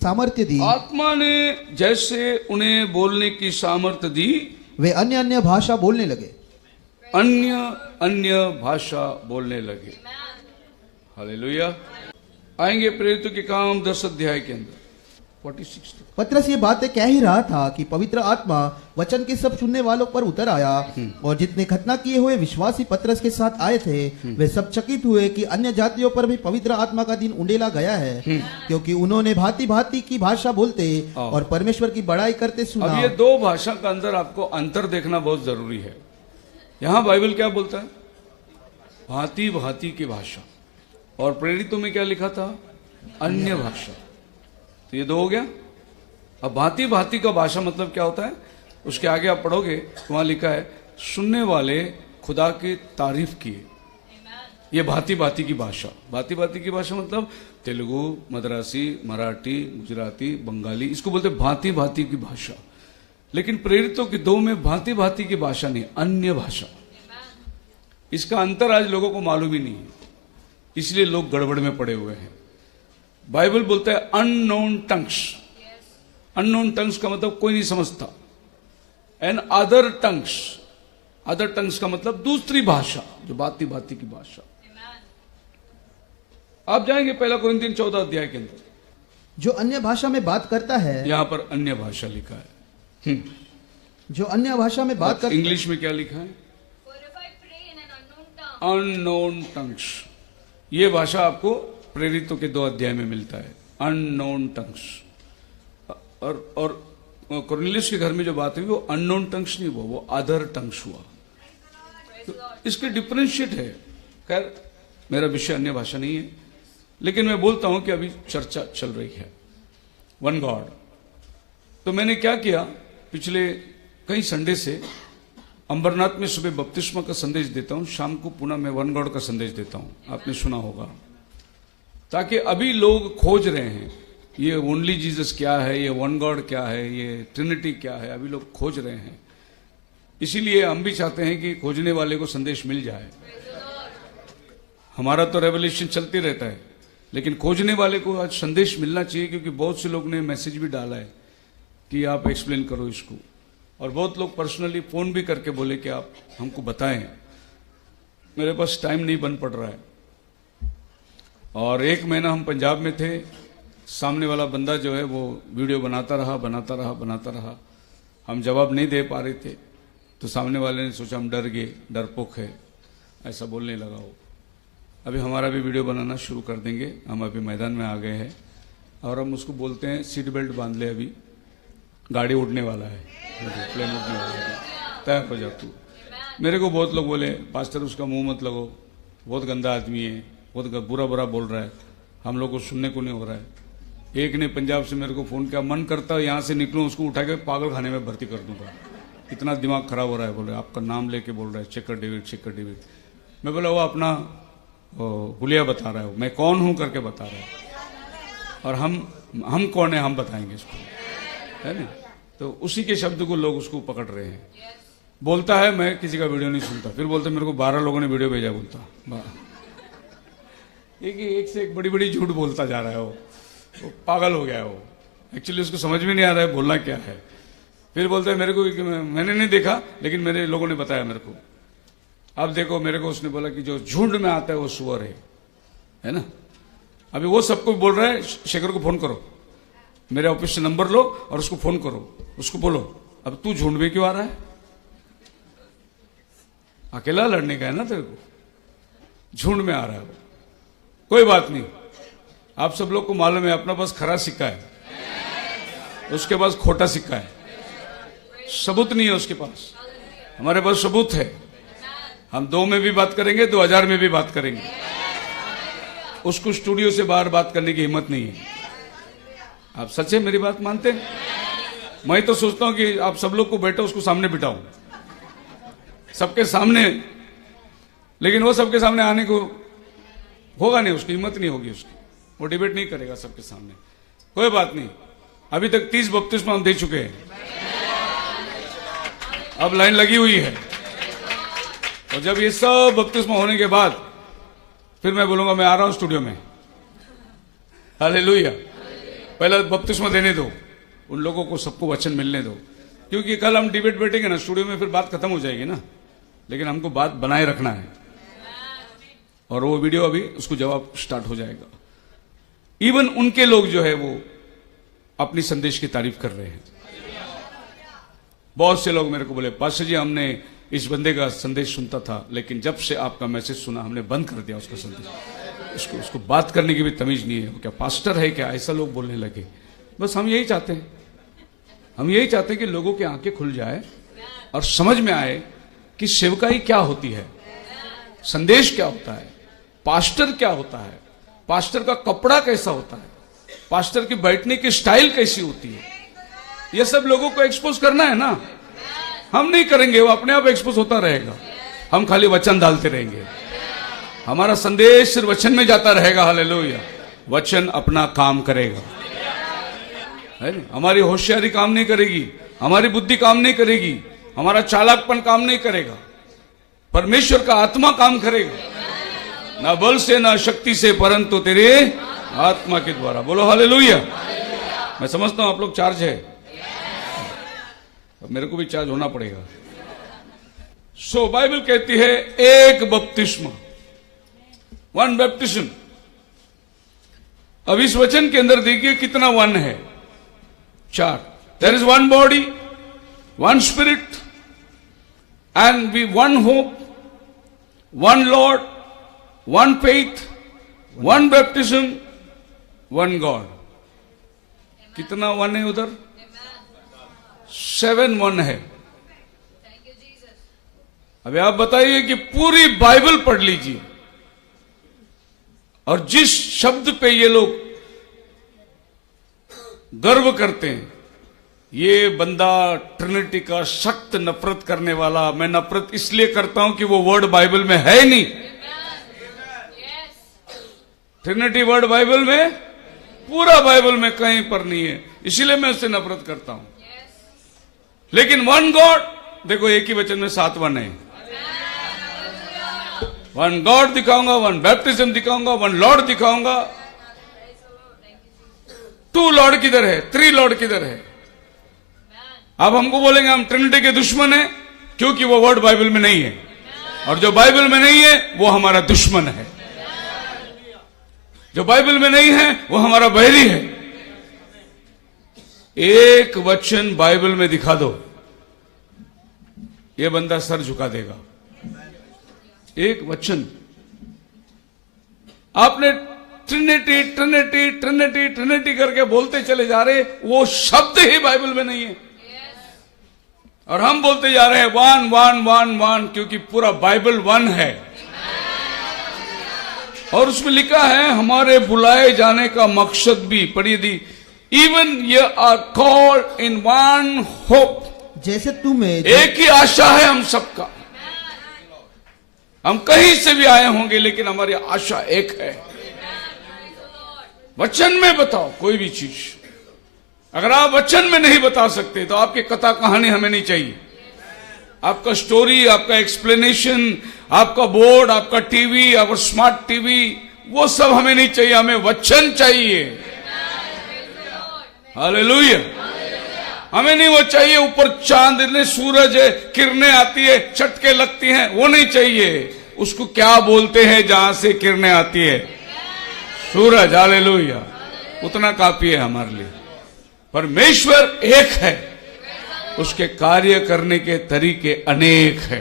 सामर्थ्य दी, आत्मा ने जैसे उन्हें बोलने की सामर्थ्य दी, वे अन्य अन्य भाषा बोलने लगे। अन्य अन्य भाषा बोलने लगे। हालेलुया। आएंगे प्रेरितों के काम 10 अध्याय के अंदर 46। पतरस ये बातें कह ही रहा था कि पवित्र आत्मा वचन के सब सुनने वालों पर उतर आया, और जितने खतना किए हुए विश्वासी पतरस के साथ आए थे वे सब चकित हुए कि अन्य जातियों पर भी पवित्र आत्मा का दिन उंडेला गया है, क्योंकि उन्होंने भांति भांति की भाषा बोलते और परमेश्वर की बड़ाई करते सुना। अब ये दो भाषा का अंदर आपको अंतर देखना बहुत जरूरी है। यहाँ बाइबल क्या बोलता है? भांति भांति की भाषा, और प्रेरितों में क्या लिखा था? अन्य भाषा। तो ये दो हो गया। अब भांति भांति का भाषा मतलब क्या होता है? उसके आगे आप पढ़ोगे तो वहां लिखा है सुनने वाले खुदा की तारीफ किए। ये भांति भांति की भाषा। भांति भांति की भाषा मतलब तेलुगु, मद्रासी, मराठी, गुजराती, बंगाली, इसको बोलते भांति भांति की भाषा। लेकिन प्रेरितों के दो में भांति भांति की भाषा नहीं, अन्य भाषा। इसका अंतर आज लोगों को मालूम ही नहीं है, इसलिए लोग गड़बड़ में पड़े हुए हैं। बाइबल बोलता है अननोन टंग्स। अननोन टंग्स का मतलब कोई नहीं समझता। And other tongues, other tongues का मतलब दूसरी भाषा, जो भांति भांति की भाषा। आप जाएंगे 1 कोरिन्थियन 14 अध्याय के अंदर, जो अन्य भाषा में बात करता है, यहां पर अन्य भाषा लिखा है। जो अन्य भाषा में बात करता, इंग्लिश में क्या लिखा है? Unknown tongues. ये भाषा आपको प्रेरितों के 2 अध्याय में मिलता है, अननोन टंग्स। और कोर्नेलियस के घर में जो बात हुई वो अननोन टंग्स नहीं हुआ, वो अदर टंग्स हुआ। तो इसके डिफरेंशिएट है। खैर मेरा विषय अन्य भाषा नहीं है, लेकिन मैं बोलता हूं कि अभी चर्चा चल रही है वन गॉड। तो मैंने क्या किया, पिछले कई संडे से अंबरनाथ में सुबह बपतिस्मा का संदेश देता हूं, शाम को पुनः मैं वन गॉड का संदेश देता हूं। आपने सुना होगा। ताकि अभी लोग खोज रहे हैं ये ओनली जीसस क्या है, ये वन गॉड क्या है, ये ट्रिनिटी क्या है, अभी लोग खोज रहे हैं। इसीलिए हम भी चाहते हैं कि खोजने वाले को संदेश मिल जाए। हमारा तो रेवोल्यूशन चलती रहता है, लेकिन खोजने वाले को आज संदेश मिलना चाहिए, क्योंकि बहुत से लोग ने मैसेज भी डाला है कि आप एक्सप्लेन करो इसको, और बहुत लोग पर्सनली फोन भी करके बोले कि आप हमको बताएं। मेरे पास टाइम नहीं बन पड़ रहा है। और 1 महीना हम पंजाब में थे, सामने वाला बंदा जो है वो वीडियो बनाता रहा। हम जवाब नहीं दे पा रहे थे, तो सामने वाले ने सोचा हम डर गए, डरपोक है, ऐसा बोलने लगा वो। अभी हमारा भी वीडियो बनाना शुरू कर देंगे। हम अभी मैदान में आ गए हैं, और हम उसको बोलते हैं सीट बेल्ट बांध ले, अभी गाड़ी उड़ने वाला है, प्लेन उड़ने वाला है, तैयार हो जा तू। मेरे को बहुत लोग बोले पास्टर उसका मुंह मत लगो, बहुत गंदा आदमी है, बहुत बुरा बुरा बोल रहा है, हम लोग को सुनने को नहीं हो रहा है। एक ने पंजाब से मेरे को फोन किया, मन करता है यहाँ से निकलूं, उसको उठा के पागल खाने में भर्ती कर दूंगा, इतना दिमाग खराब हो रहा है। बोले आपका नाम लेके बोल रहा है, चेकर डेविड। मैं बोला वो अपना हुलिया बता रहा है, मैं कौन हूं करके बता रहा है, और हम कौन है हम बताएंगे इसको, है ना। तो उसी के शब्द को लोग उसको पकड़ रहे हैं। बोलता है मैं किसी का वीडियो नहीं सुनता, फिर बोलते मेरे को 12 लोगों ने वीडियो भेजा। बोलता एक से एक बड़ी बड़ी झूठ बोलता जा रहा है। वो पागल हो गया है। वो एक्चुअली उसको समझ में नहीं आ रहा है बोलना क्या है। फिर बोलता है मेरे को कि मैंने नहीं देखा, लेकिन मेरे लोगों ने बताया मेरे को। अब देखो मेरे को उसने बोला कि जो झुंड में आता है वो सुअर है ना। अभी वो सबको बोल रहा है शेखर को फोन करो, मेरे ऑफिस से नंबर लो और उसको फोन करो, उसको बोलो अब तू झुंड में क्यों आ रहा है, अकेला लड़ने का है ना तेरे को, झुंड में आ रहा है वो। कोई बात नहीं, आप सब लोग को मालूम है अपना पास खरा सिक्का है, उसके पास खोटा सिक्का है, सबूत नहीं है उसके पास। हमारे पास सबूत है। हम 2 में भी बात करेंगे, 2000 में भी बात करेंगे। उसको स्टूडियो से बाहर बात करने की हिम्मत नहीं है। आप सच है मेरी बात मानते हैं? मैं तो सोचता हूं कि आप सब लोग को बैठो उसको सामने बिठाओ, सबके सामने, लेकिन वो सबके सामने आने को होगा नहीं, उसकी हिम्मत नहीं होगी उसकी, वो डिबेट नहीं करेगा सबके सामने। कोई बात नहीं, अभी तक 30 बपतिस्मा हम दे चुके हैं, अब लाइन लगी हुई है। और जब ये सब बपतिस्मा होने के बाद फिर मैं बोलूंगा मैं आ रहा हूं स्टूडियो में। हालेलुया। पहले बपतिस्मा देने दो, उन लोगों को सबको वचन मिलने दो, क्योंकि कल हम डिबेट बैठेंगे ना स्टूडियो में, फिर बात खत्म हो जाएगी ना, लेकिन हमको बात बनाए रखना है। और वो वीडियो अभी उसको जवाब स्टार्ट हो जाएगा। इवन उनके लोग जो है वो अपनी संदेश की तारीफ कर रहे हैं। बहुत से लोग मेरे को बोले, पास्टर जी हमने इस बंदे का संदेश सुनता था, लेकिन जब से आपका मैसेज सुना हमने बंद कर दिया उसका संदेश। उसको बात करने की भी तमीज नहीं है, वो क्या पास्टर है क्या, ऐसा लोग बोलने लगे। बस हम यही चाहते हैं, हम यही चाहते हैं कि लोगों की आंखें खुल जाए और समझ में आए कि सेवकाई क्या होती है, संदेश क्या होता है, पास्टर क्या होता है, पास्टर का कपड़ा कैसा होता है, पास्टर की बैठने की स्टाइल कैसी होती है। यह सब लोगों को एक्सपोज करना है ना, हम नहीं करेंगे, वो अपने आप एक्सपोज होता रहेगा। हम खाली वचन डालते रहेंगे, हमारा संदेश सिर्फ वचन में जाता रहेगा। हालेलुया। वचन अपना काम करेगा, है ना? हमारी होशियारी काम नहीं करेगी, हमारी बुद्धि काम नहीं करेगी, हमारा चालाकपन काम नहीं करेगा, परमेश्वर का आत्मा काम करेगा। ना बल से ना शक्ति से, परंतु तेरे आत्मा के द्वारा। बोलो हालेलुया। मैं समझता हूं आप लोग चार्ज है, मेरे को भी चार्ज होना पड़ेगा। सो बाइबल कहती है एक बपतिस्मा, वन बैप्टिज्म। अब इस वचन के अंदर देखिए कितना वन है, 4। There is one body, one spirit and we one hope, one lord, one faith, one baptism, one God. कितना वन है उधर? 7 वन है। अभी आप बताइए कि पूरी बाइबल पढ़ लीजिए और जिस शब्द पे ये लोग गर्व करते हैं, ये बंदा ट्रिनिटी का सख्त नफरत करने वाला, मैं नफरत इसलिए करता हूं कि वो वर्ड बाइबल में है ही नहीं। ट्रिनिटी वर्ड बाइबल में, पूरा बाइबल में कहीं पर नहीं है, इसीलिए मैं उससे नफरत करता हूं। लेकिन वन गॉड, देखो एक ही वचन में 7 वन है। वन गॉड दिखाऊंगा, वन बैप्टिज्म दिखाऊंगा, वन लॉर्ड दिखाऊंगा। 2 लॉर्ड किधर है, 3 लॉर्ड किधर है? आप हमको बोलेंगे हम ट्रिनिटी के दुश्मन हैं, क्योंकि वो वर्ड बाइबल में नहीं है, और जो बाइबल में नहीं है वो हमारा दुश्मन है। जो बाइबल में नहीं है वो हमारा बैरी है। एक वचन बाइबल में दिखा दो, ये बंदा सर झुका देगा। एक वचन। आपने ट्रिनिटी ट्रिनिटी ट्रिनिटी ट्रिनिटी करके बोलते चले जा रहे, वो शब्द ही बाइबल में नहीं है, और हम बोलते जा रहे हैं वन वन वन वन, क्योंकि पूरा बाइबल वन है। और उसमें लिखा है हमारे बुलाए जाने का मकसद भी, पढ़िए दी, even ye are called in one hope. जैसे तुम्हें एक ही आशा है हम सबका, हम कहीं से भी आए होंगे, लेकिन हमारी आशा एक है। वचन में बताओ कोई भी चीज। अगर आप वचन में नहीं बता सकते तो आपकी कथा कहानी हमें नहीं चाहिए। आपका स्टोरी, आपका एक्सप्लेनेशन, आपका बोर्ड, आपका टीवी, आपका स्मार्ट टीवी, वो सब हमें नहीं चाहिए, हमें वचन चाहिए। हालेलुया। हमें नहीं वो चाहिए ऊपर चांद ने सूरज है, किरणें आती है, चटके लगती हैं, वो नहीं चाहिए। उसको क्या बोलते हैं जहां से किरणें आती है? सूरज। हालेलुया। उतना काफी है हमारे लिए। परमेश्वर एक है, उसके कार्य करने के तरीके अनेक है।